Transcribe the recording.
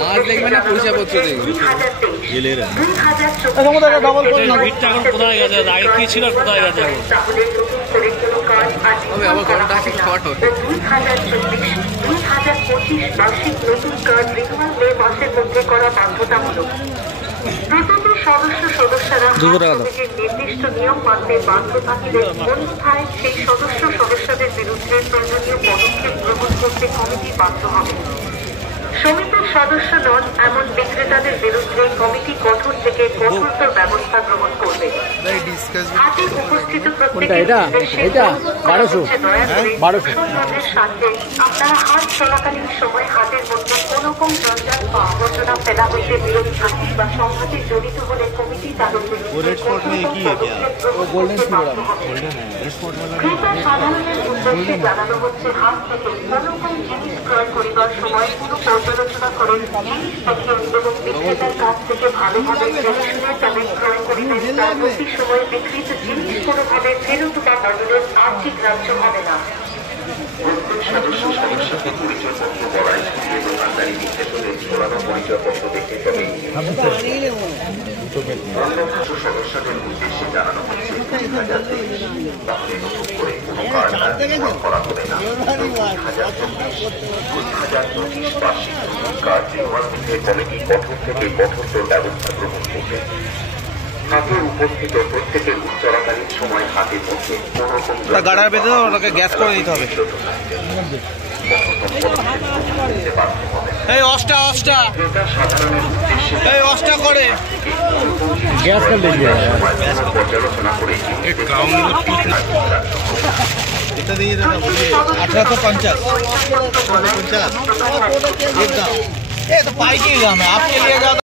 মাছ দেখবে না পরিচয়পত্র দেখবে। কোথায় গেছে আগে কি ছিল কোথায় গেছে আবার ঘন্টা আছে শর্ট হবে। 2024 বার্ষিক নতুন কার্ড রিনিউয়াল মে মাসের মধ্যে করা বাধ্যতামূলক। প্রতিটি সদস্যরা নির্দিষ্ট নিয়ম মানতে বাধ্য থাকলে অন্যথায় সেই সদস্যদের বিরুদ্ধে প্রয়োজনীয় পদক্ষেপ গ্রহণ করতে কমিটি বাধ্য হবে। সমিতির সদস্য নন এমন বিক্রেতাদের বিরুদ্ধে কমিটি কঠোর থেকে কঠোরতর ব্যবস্থা গ্রহণ করবে। হাতে উপস্থিত প্রত্যেকের সাথে আপনারা হাট চলাকালীন সময় হাটের মধ্যে কোন রকম জঞ্জাল বা আবর্জনা ফেলা হইতে বিরত থাকবে বা সংঘাতে জড়িত হলে কমিটি তাদের বিরুদ্ধে ক্রেতা সাধারণের উদ্দেশ্যে জানানো হচ্ছে হাট থেকে কোন রকম জিনিস ক্রয় করিবার সময় পুরো পর্যালোচনা করেন জিনিস দেখেন এবং বিক্রেতার কাছ থেকে ভালোভাবে জেনে শুনে তাদের ক্রয় করিবেন। পরবর্তী সময় বিক্রিত জিনিস কোনোভাবে ফেরত বা বদলের আর্থিক গ্রাহ্য হবে না। সদস্যকে পরিচয়পত্র বলায় দোকানদারি বিক্রেতাদের পুরানো পরিচয়পত্র দেখতে হবে। সদস্যদের উদ্দেশ্যে জানানো হচ্ছে 2023 নতুন করে কোনো কার্ড করা হবে না। 2025 বার্ষিক নতুন কার্ড রিনিউয়াল মধ্যে কমিটি কঠোর থেকে কঠোরতর ব্যবস্থা গ্রহণ করবে। হাতে উপস্থিত প্রত্যেকের চলাকালীন সময় হাতের মধ্যে কোন রকম গাড়া বেঁধে ওটাকে গ্যাস করে দিতে হবে। এই অষ্টা করে গ্যাস করে পর্যালোচনা করে এটা দিয়ে 1850 ये तो पाई की दाम है, आपके लिए ज्यादा